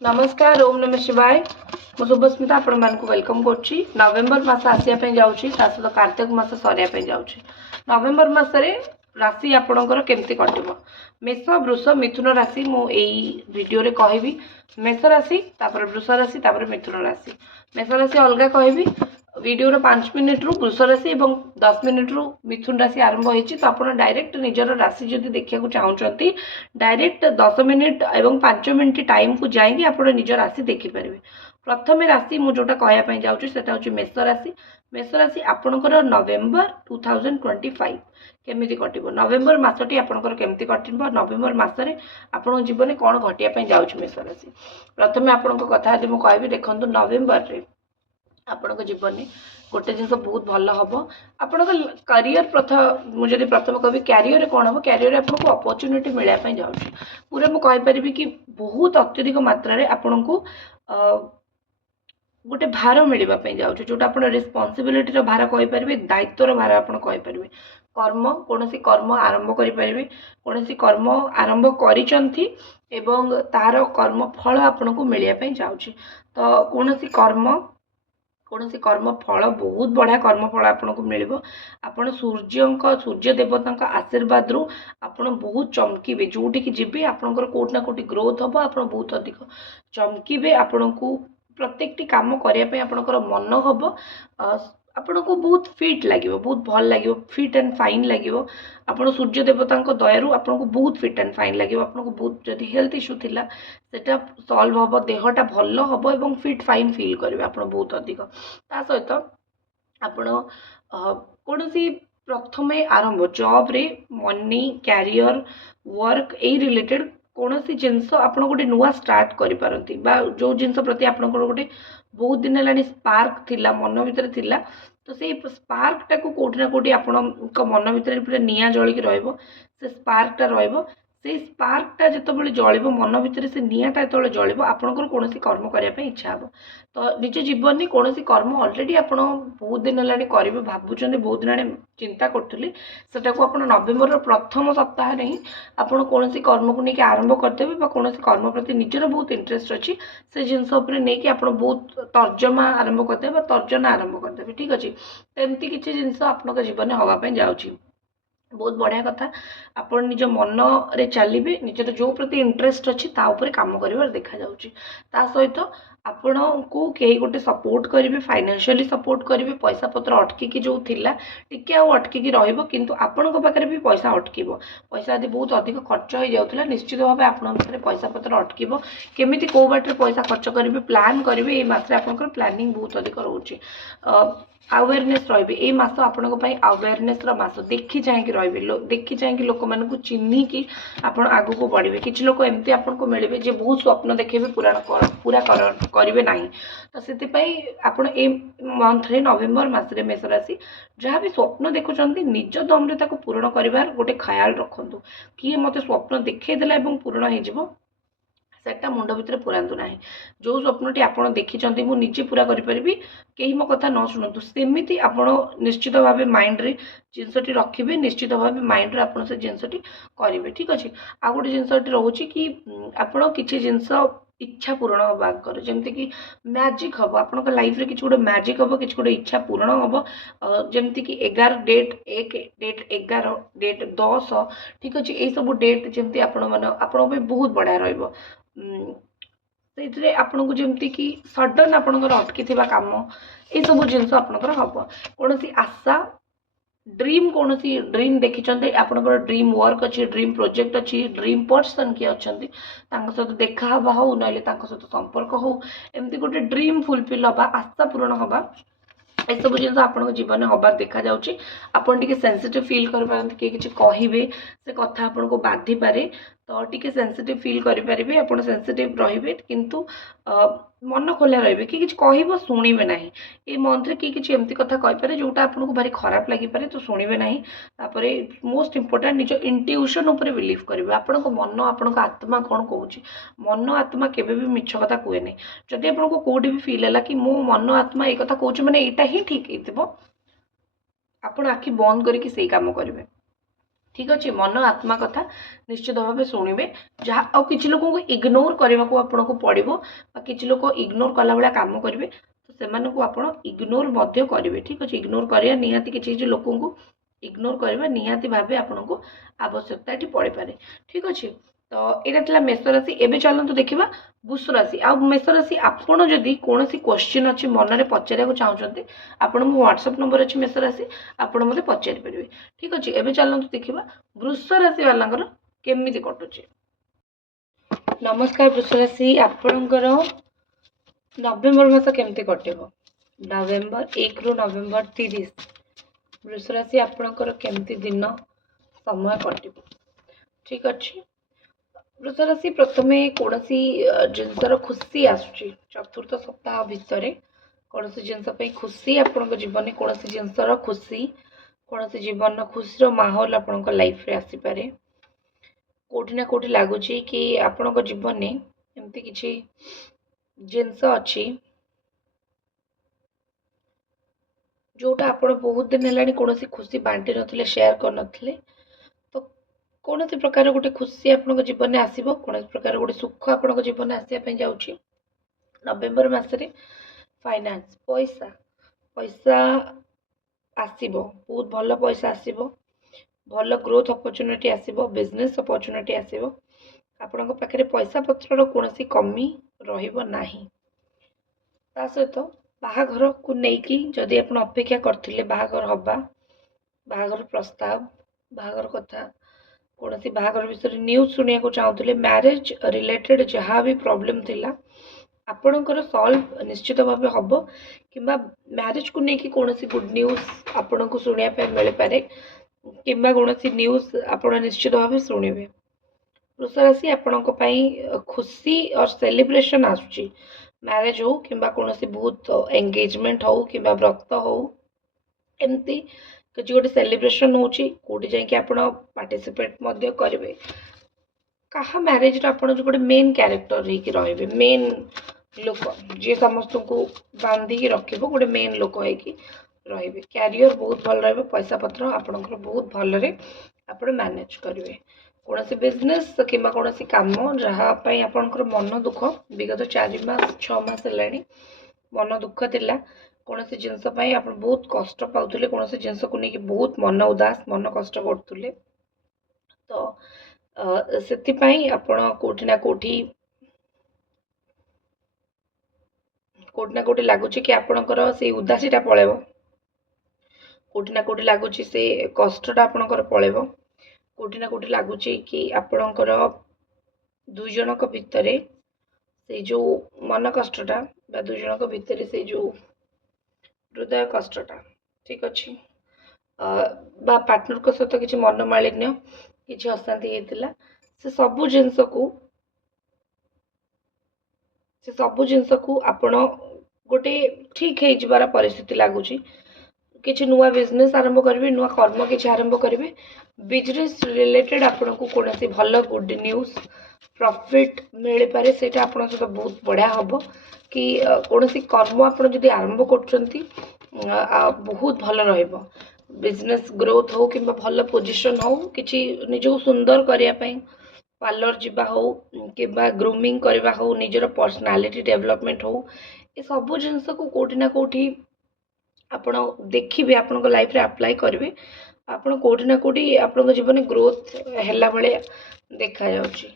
नमस्कार ओम नमः शिवाय मु शुभस्मिता आपण मानक वेलकम करछि। नवेम्बर मास आसिया पे जाउछि सहित कार्तिक मास सरिया पे जाउछि। नवेम्बर मास रे राशि आपणकर केमती कटिबो मेष वृष मिथुन राशि मु एई वीडियो रे कहबी। मेष राशि तापर वृष राशि तापर मिथुन राशि। मेष राशि अलगा कहबी वीडियो रो 5 मिनिट रु वृष राशि एवं 10 मिनिट रु मिथुन राशि आरंभ होईछि। तो आपण डायरेक्ट निजर राशि जदि देखिया को चाहउचंती डायरेक्ट 10 मिनिट एवं 5 मिनिट टाइम को जाएंगे आपण निज राशि देखि परिबे। प्रथम राशि मु जोटा कहया पई जाउछि सेटा होछि मेष राशि। मेष राशि आपणकर नवेम्बर 2025 केमिति कटिबो नवेम्बर मासटी आपणकर केमिति कटिबो नवेम्बर मासरे आपण जीवन कोन घटिया पई जाउछि मेष राशि। प्रथम आपण कथा यदि मु कहबी देखंतु नवेम्बर रे आपण जीवन गोटे जिनस बहुत भल हम आपण करियर प्रथम कवि क्यारियर कौन हम क्यारियर आपको अपॉर्चुनिटी मिलने जाऊँगी पूरा मुझे कहीपरि कि बहुत अत्यधिक मात्रा आपण को गोटे भार मिलवाई जाऊँगी जोटा आप रेस्पॉन्सिबिलिटी भार कहीपरि दायित्वर भार आप कहीपरि कर्म कौन कर्म आरंभ करें कौन कर्म आरंभ करिसंथि एवं तार कर्म फल आपन को मिलवाई जाऊँगी। तो कौन कर्म फल बहुत बढ़िया कर्म फल आपन को मिल आपण सूर्य देवता आशीर्वाद रु आपण बहुत चमकीबे जोटि की जीवे आपंकर कोटना कोटि ग्रोथ हम आप बहुत अधिक चमकीबे आपण को प्रत्येक काम करने आपंकर मन हम आपण को बहुत फिट लगे बहुत भल लगे फिट एंड फाइन लगे आपण सूर्य देवता दयारू आपन को बहुत फिट एंड फाइन लगे आपन को बहुत जदि हेल्थ इश्यू थिला सेटा सॉल्व हम देहटा भल हम एवं फिट फाइन फील करेंगे आप बहुत अधिक ता सहित आपण कौन प्रथम आरंभ जॉब रे मनी कैरियर वर्क ए रिलेटेड कौन जिनस आप गोटे नुआ स्टार्ट करें जो जिनस प्रति आप गोटे बहुत दिन है स्पार्क थिला मन भीतर थिला तो से स्पार्क टाक कोठी ना कोठी आपण मन भीतर पूरा निया जलिक रहिबो से स्पार्क टा रहिबो से स्पार्क टा जतबेले जलिबो मन भीतर से नियाटा जतबेले जलिबो आपनकर कोनोसी कर्म करिया पे इच्छा हबो। तो निज जीवन में कोनोसी कर्म ऑलरेडी आपण बहुत दिन हेलानी करिवे भाबुचंदी बहुत दिन हेलानी चिंता करथुली सेटा को आपण नवेम्बर रो प्रथम सप्ताह रे ही आपण कोनोसी कर्म को नेकी आरंभ करदेबे बा कोनोसी कर्म प्रति निजर बहुत इंटरेस्ट अछि से जिंस ऊपर नेकी आपण बहुत तर्जमा आरंभ करदेबे तर्जना आरंभ करदेबे ठीक अछि। तेमती किछि जिंस आपनका जीवन में हवा पे जाउछि बहुत बढ़िया कथा आपण निज मन रे चलिए निजर जो प्रति इंटरेस्ट अच्छी काम कर देखा जाउछि। ता सहित आपण को कई गोटे सपोर्ट करेंगे फाइनेंशियली सपोर्ट करेंगे पैसा पत्र अटकिकी जो थिला टिके अटकिकी रहिबो किंतु आपण पाखे भी पैसा अटकिबो पैसा यदि बहुत अधिक खर्च हो जाउथिला निश्चित भाव आपण पाखे पैसा पत्र अटकिबो केमिति को बाटे पैसा खर्च करेंगे प्लान करेंगे ये मास आपनकर प्लानिंग बहुत अधिक रोचे अवेयरनेस रही ए मास आपण अवेयरनेस मास देखी चाहिए रही देखी चाहिए लोक मान चिन्हिकी आप आग को बढ़े किसी लोक एमती आपको मिले जे बहुत स्वप्न देखे पूरा करेंगे ना तो से आपण ए मंथ रे नवेम्बर मसरे मेष राशि जहाँ भी स्वप्न देखुं निज दम रे पूरण कर गोटे ख्याल रखु किए मत स्वप्न देखईदेला पूरण हो सेटा मुंड भितर पुरातु ना जो स्वप्नटी आपड़ देखी मु निजे पूरा करें कहीं मो कथा न शुणु सेमती आपण निश्चित भाव माइंड रे जिनसटी रखिए निश्चित भाव माइंड रे आपण से जिनसटी करेंगे ठीक अच्छे। आ गोटे जिनसटी रोचे कि आपण किसी जिनस इच्छा पूरण हाँ जमती कि मैजिक हम आप लाइफ रे किसी गोटे मैजिक हम किसी गोटे इच्छा पूरण हम जमती कि 11 डेट 1 डेट 11 डेट 10 ठीक अच्छे यही सब डेट जमती आपण बहुत बढ़िया रहिबो से आपन को जमती कि सडन आपंकर अटकी काम ये सब जिनस आपंकर हम कौन आशा ड्रीम कौन ड्रीम देखी आपंकर ड्रीम वर्क अच्छी ड्रीम प्रोजेक्ट अच्छी ड्रीम पर्सन किए अच्छा सहित देखा हो ना सहित संपर्क हो एमती गोटे ड्रीम फुलफिल हवा आशा पूरण हवा ये सब जिन आप जीवन में हबार देखा जाऊँगी आपन टी सेंसिटिव फील कर किसी कहे से कथा आपन को बाधि पारे तो टी सेंसिटिव फील करेंगे आप सेंसिटिव रे किंतु मन खोला रे कि कह शुणे ना ये मंथ में किसी एमती कथा कहीपे जोटा आपको भारी खराब लगिपे तो शुणे ना मोस्ट इंपोर्टाट निज इंट्यूशन उपर बिलीव करेंगे आपण मन आपण आत्मा कौन कौन मन आत्मा केवे भी मिछ कथा कहे ना जदि आपको कौटी भी फिल है कि मो मन आत्मा ये कथा कौच मैंने यहाँ ही ठीक हो आप आखि बंद करके काम करेंगे ठीक अच्छे मन आत्मा कथा निश्चित भाव शुणवे जहाँ आ कि लोक इग्नोर करने को आपको पड़ो कि लोक इग्नोर कला भाया कम करेंगे तो से आप इग्नोर करेंगे ठीक अच्छे इग्नोर करा निहाती किसी लोक इग्नोर करवा निहाती भाव आपको आवश्यकता ये पड़ पाए ठीक अच्छे तो यहाँ मेष राशि एवं चलते देखा वृष राशि आ मेष राशि आपड़ जदि कौन क्वेश्चन अच्छी मन में पचार चाहते आपण मो व्हाट्सएप नंबर अच्छी मेष राशि आप मत पचारि पारे ठीक अच्छे एवं चलते देखा वृष राशि वाला केमी कटुचे। नमस्कार वृष राशि आपणकर नवेम्बर मास केमती कटो नवेम्बर 1 रु नवेम्बर 30 वृष राशि आपणकर केमती दिन समय कट ठीक अच्छे वृष राशि प्रथम कौन जिनसर खुशी आसूची चतुर्थ सप्ताह भितर कौन जिनस खुशी आपण जीवन कौन जिनसर खुशी कौन जीवन खुशी माहौल आपण लाइफ रे आसीपारे कोठी ना कोठी लगुच कि आपण जीवन में एमती किसी जिनस अच्छी जोटा आप बहुत दिन है कौन खुशी बांटी नथिले शेयर कर नथिले तो कौन प्रकार गोटे खुशी आपन जीवन में आसो कौन प्रकार गोटे सुख आपन जीवन में आसापी जाऊँगी नवेम्बर मसरे फाइनान्स पैसा पैसा आसो बहुत भल पैसा आसो भल ग्रोथ अपॉर्चुनिटी आसो बिजनेस अपॉर्चुनिटी आसो आपण पाखे पैसा पत्र कौन कमी रहा सहित बाहाघर को लेकिन जदि आप अपेक्षा करते बाहाघर हवा बाहाघर प्रस्ताव बाहाघर कथा कौन बाहाघर विषय न्यूज शुणा चाहते मैरिज रिलेटेड जहाँ भी प्रॉब्लम थिला आपणकर सॉल्व निश्चित भाव हम कि मैरिज को लेकिन कौन गुड न्यूज आपण को शुणा मिल पारे कि कौन न्यूज आप निश्चित भाव शुणे वृष राशि आपण खुशी और सेलिब्रेशन आसूची मैरिज हो कि कौन बहुत एंगेजमेंट हो कि व्रत हो एमती किसी गोटे सेलिब्रेशन होटी जाकि आप पार्टिसिपेट करेंगे क्या मैरिज आप गोटे मेन क्यारेक्टर रही मेन लोक जी समस्त को बांधिकी रख गोटे मेन लोक रे कैरियर बहुत भल पैसा पत्र आपंकर बहुत भलरे आप मैनेज करेंगे कौन बिजनेस कि कौन कम जहाँपाई आपंकर मन दुख विगत 4 मास 6 मास है मन दुख थिला कौन जिनस आप बहुत कष्ट पाते कौन जिनस को लेकिन बहुत मन उदास मन कष्ट करुले तो से आपण कोठी ना कोठी लगुच कि आपणकर से उदासीटा पलैब कोठी ना कोठी लगुच से कष्टटा आपणकर पलैब कोठी ना कोठी लगुच कि आपणकर दुई जनक भितर से जो मन कष्टटा बा दुई जनक भितर से जो हृदय कष्टटा ठीक अच्छे बा पार्टनर को सहित किसी मनमालिन्य किसी अशांति होता से सबू जिनस को आपण गोटे ठीक है जबार परिस्थिति लगुच किसी नुआ बिजनेस आरंभ करेंगे नुआ कर्म किसी आरंभ करेंगे बिजनेस रिलेटेड आपन को कौन भल गुड न्यूज प्रॉफिट मिल पारे से आपन सहित बहुत बढ़िया हम कि कौन कर्म आपड़ जब आरंभ कर बहुत भल रहा बिजनेस ग्रोथ हो कि भल पोजिशन हो कि निजको सुंदर करने पार्लर जावा हो कि ग्रूमिंग करवा हो निजर पर्सनालिटी डेवलपमेंट हो ये सब जिनस को कोठी ना कोठी आपण देखिए आपण लाइफ रे अप्लाई करेंगे आपण कोठी ना कोठी आपण जीवन ग्रोथ हैला भाया देखा जाउची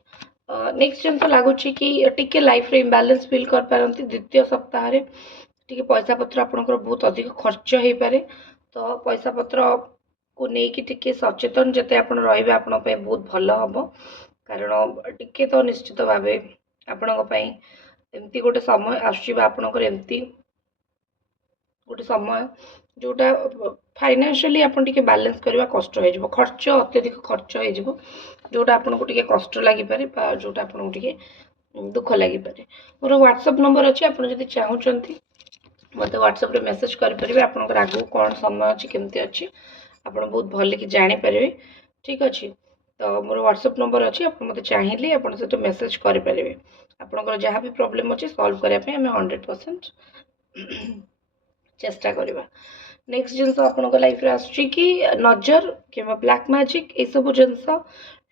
नेक्स्ट जिनस लगुच कि टिके लाइफ रे इम्बैलेंस फील कर पारंती द्वितीय सप्ताह रे टिके पैसा पत्र आपणकर बहुत अधिक खर्च हो पारे तो पैसा पत्र को लेकिन टिके सचेतन जते आपण रहिबे आपण पे बहुत भल हम कारण टिके तो निश्चित भाव आपण एमती गोटे समय आसुची आपणकर एमती गोटे समय जोटा फाइनेंशियली आपन टिके बैलेंस करवा कष्ट हो खर्च अत्यधिक खर्च हो जोटा आपन को टिके कष्ट लगी पारे जोटा आपन को टिके दुख लगी पारे मोर व्हाट्सएप नंबर अच्छी आप चाहूँगी मत व्हाट्सएप रे मेसेज करेंगे आपंकर आगू कौन समय अच्छी केमती अच्छी आप बहुत भल कि जानीपारे ठीक अच्छे तो मोर व्हाट्सएप नंबर अच्छी आप मत चाहिए आप सहित मेसेज करेंगे आपंकर जहाँ भी प्रॉब्लम अच्छी सॉल्व करने 100% चेष्टा करवा नेक्स्ट जिनस आपंक लाइफ आसूँ कि नजर कि ब्लैक मैजिक ये सब जिनस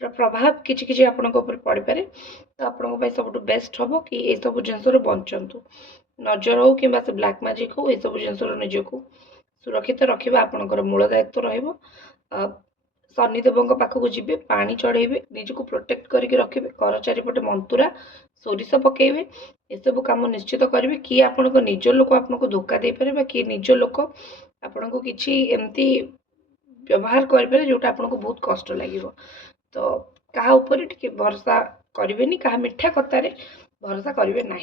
प्रभाव किसी आपण पड़ पारे तो आपण सब बेस्ट हम कि ये सब जिनस बंचतु नजर हो कि ब्लैक मैजिक हो ये सब जिनस निजक सुरक्षित रखा आपणकर मूल दायित्व रहा शनिदेव पाखक जी पानी चढ़ेबे निजक प्रोटेक्ट करके रखे घर चारिपटे मंतुरा सोरिष पकेबे एसबू कम निश्चित करेंगे किए आपण निज लोक आपको धोखा दे पारे किए निज लोक आपण को किसी एमती व्यवहार करें जोटा आपको बहुत कष्ट लगे तो क्या ऊपर टी भरोसा करेंगे क्या मिठा कथार भरोसा करेंगे ना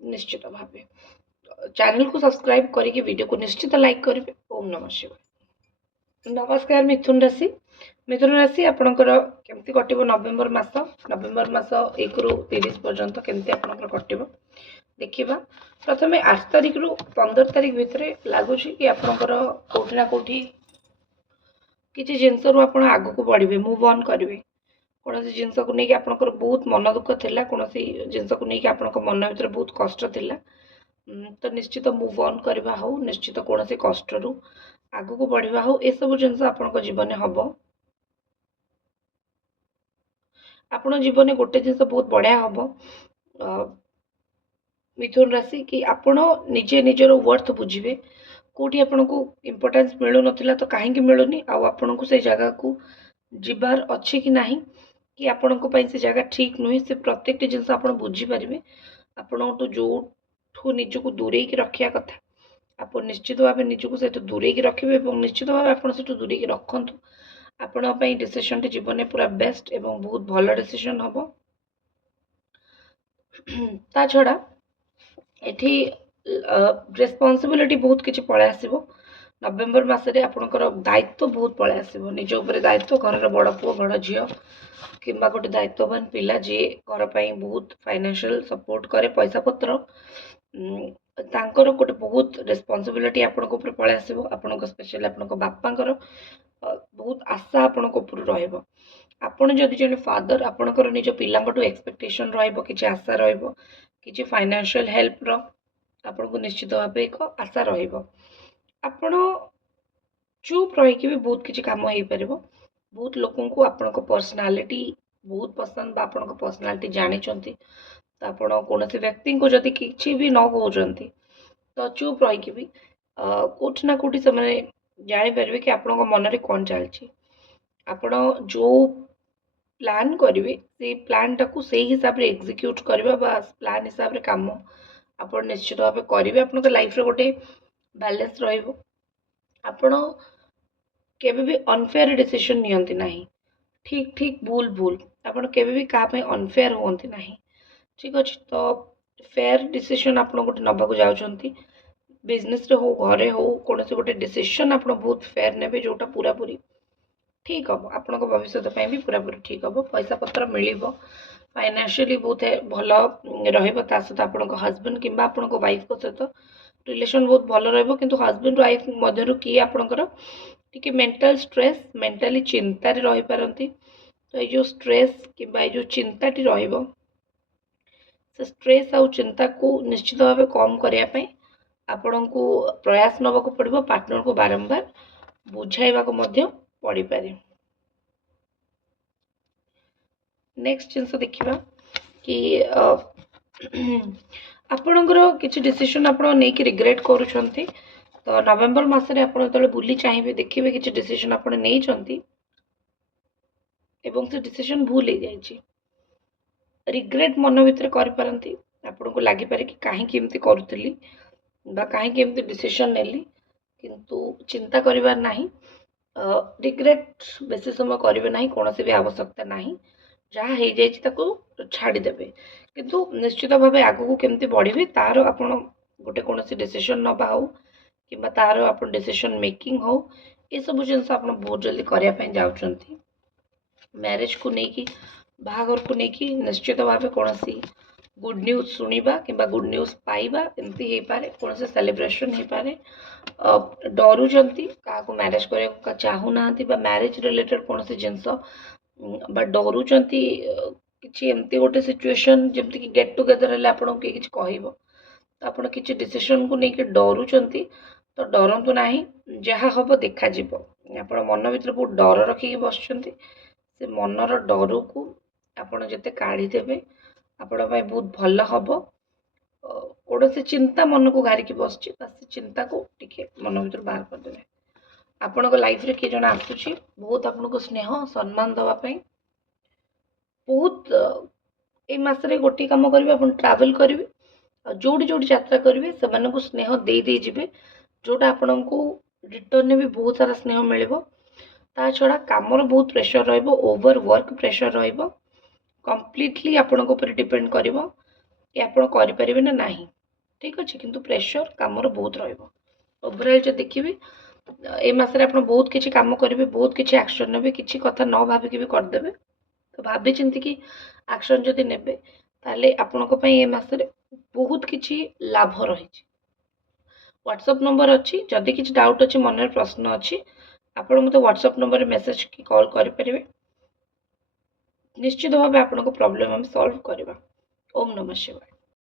निश्चित भाव चैनल को सब्सक्राइब करके वीडियो को निश्चित लाइक करेंगे। ओम नमः शिवाय। नमस्कार मिथुन राशि आपणकर केमती कटिबो नवेम्बर मास 1 रु 30 पर्यंत केमती आपणकर कटिबो देखिबा। प्रथमे 8 तारिख रु 15 तारिख भितर लगुच कि आपणकर कोठी ना कोठी किसी जिनस रु आपण आगु को बढ़िबे मूव ऑन करेंगे कौन जिनस को लेकिन आपणकर बहुत मन दुख थिला कौन जिनस को लेकिन आपणक मन भीतर बहुत कष्ट थिला तो निश्चित मूव ऑन करवा हो निश्चित कौन से कष्ट रु आगु को बढ़िया हो ये सब जिनस आपण जीवन हम आपण जीवन गोटे जिनस बहुत बढ़िया हम मिथुन राशि कि आपण निजे निजर वर्थ बुझे कौटी आपन को इम्पोर्टेंस मिलू नथिला तो कहीं मिलूनी आपन को से जगह को जीवार अच्छे कि नहीं कि आपण को से जगह ठीक नुहे से प्रत्येक जिनस आप बुझीपारे आपण जो निजक दूरे रखा कथा आप निश्चित भाव निजक से दूरे रखे निश्चित भाव आप दूरे रखु आपण डिसीजन टी जीवन पूरा बेस्ट एवं बहुत भल डिसीजन हम ता छड़ा एठी रेस्पॉन्सिबिलिटी बहुत किसी पलै आसो नवेम्बर मसरे आपणकर दायित्व बहुत पलै आसो निज उपर दायित्व घर बड़ पुओ बड़ झील कि गोटे दायित्ववान पिला जी घर पर बहुत फाइनेंशियल सपोर्ट करे पैसा पत्र तांकर गोटे बहुत रेस्पॉन्सिबिलिटी आपणक उपर पलै आसो आपणक स्पेशली आपणक बापांकर बहुत आशा आपणक उपर रहिबो आपण जदि जने फादर आपणकर निज पिलांकटू एक्सपेक्टेशन रहिबो किछि आशा रहिबो किछि फाइनेंशियल हेल्प रो आपण को निश्चित भाव एक आशा रहिबो आपण चुप रही भी बहुत किसी कम हो पार बहुत लोगों को आपण पर्सनालीटी बहुत पसंद आपण पर्सनालीटी जानी तो आपण कौन व्यक्ति को जदि किसी भी न कहते तो चुप रही भी कौट ना कौटी से जापर कि आपण मन में कौन चलती आपण जो प्लान करेंगे से प्लान टाक से हिसाब से एग्जीक्यूट करवा प्लान हिसाब से कम आप निश्चित भाव करेंगे आप लाइफ रे गोटे बैलेंस रहिबो आपण केबे भी अनफेयर डिसीजन नियंती नहीं ठीक ठीक भूल भूल आपण केबे भी का अनफेयर होती नहीं ठीक अच्छे तो फेयर डिसीजन आप गोटे नवा को जाउछंती बिजनेस रे हो घरे हो कौन से गोटे डिसीजन आप बहुत फेयर ने जोटा पूरा पूरी ठीक हम आपण भविष्य भी पूरा पूरी ठीक हम पैसा पत्र मिल फाइनेंशियली बहुत भल रहा सहित आप हजबैंड कि वाइफ को सहित रिलेशन बहुत भल रु हजबैंड वाइफ मध्य किए आपणकर टी मेंटल स्ट्रेस मेंटली चिंतार रही पारती तो ये स्ट्रेस कि जो चिंताटी से स्ट्रेस आउ चिंता को निश्चित भाव कम करने आपण को प्रयास नवाक पड़ो पार्टनर को बारंबार बुझाइबा पड़ पारे नेक्स्ट जिनस देखा कि आपणकर किसी डिसीजन आप रिग्रेट करुँच तो नवेम्बर मसरे आप बुली चाहिए देखिए किसी डिसीजन आप से डिसीजन भूल हो जाए रिग्रेट मन भीतर करपारती आपन को लगी पारे कि कहीं एमती करूली कहीं एमती डिसीजन नेली किंतु चिंता करिवार नहीं रिग्रेट बेसी समय करेंगे ना कौन भी आवश्यकता नहीं जहाँ हो जाए छाड़देवे किंतु निश्चित भाव आग को केमती बढ़े तार आप गोटे कौन डिसीजन नवा हो कि तार आप डिसीजन मेकिंग हो ये सब जिन आप बहुत जल्दी करने जाऊँगी मैरिज को लेकिन बाहाघर को लेकिन निश्चित भाव कौन सी गुड न्यूज शुणा कि गुड न्यूज पाइबा एमती हो पारे कौन से सेलिब्रेशन हो पारे डरुंच क्या मैरिज करने चाहूना मैरिज रिलेटेड कौन सी जिनस डरुंच कि एमती गोटे सिचुएशन जमती कि गेट टुगेदर है आपको किसी कह तो आप किसी डिसीजन को लेकिन डरुंच तो डरंतु नाही, जहाँ हम देखा आप मन भर बहुत डर रखिक बस से मनर डर को आपण जिते काढ़ीदेवे आपण बहुत भल हम। कौन से चिंता मन को घारिकी बस से चिंता को टिके मन भर बाहर करदे। आपण लाइफ रे किए जन आसुची बहुत आपन को स्नेह सम्मान दवापाई बहुत ए मासरे गोटे कम करेंगे आप ट्रावेल करेंगे जोड़ी जोड़ी यात्रा करेंगे से स्नेह दे दे जिवे जोटा आपण को रिटर्न भी बहुत सारा स्नेह मिल ता छड़ा कामर बहुत pressure rover work pressure completely आपण डिपेंड कर करें ना नहीं ठीक अच्छे किंतु प्रेशर कामर बहुत रोवरऑल जो देखिए ए मासरे आप बहुत किसी काम करेंगे बहुत किसी एक्शन ने किसी कथा न भाविकी भी करदे तो भाभी चिंती कि एक्शन जदि नेबे ताले आपनको पई ए मासरे बहुत किसी लाभ रही। व्हाट्सएप नंबर अच्छी जदि किसी डाउट अच्छी मन में प्रश्न अच्छी आप व्हाट्सएप नंबर मेसेज कि कॉल करें निश्चित भाव आपको प्रॉब्लम हम सॉल्व करवा। ओम नमः शिवाय।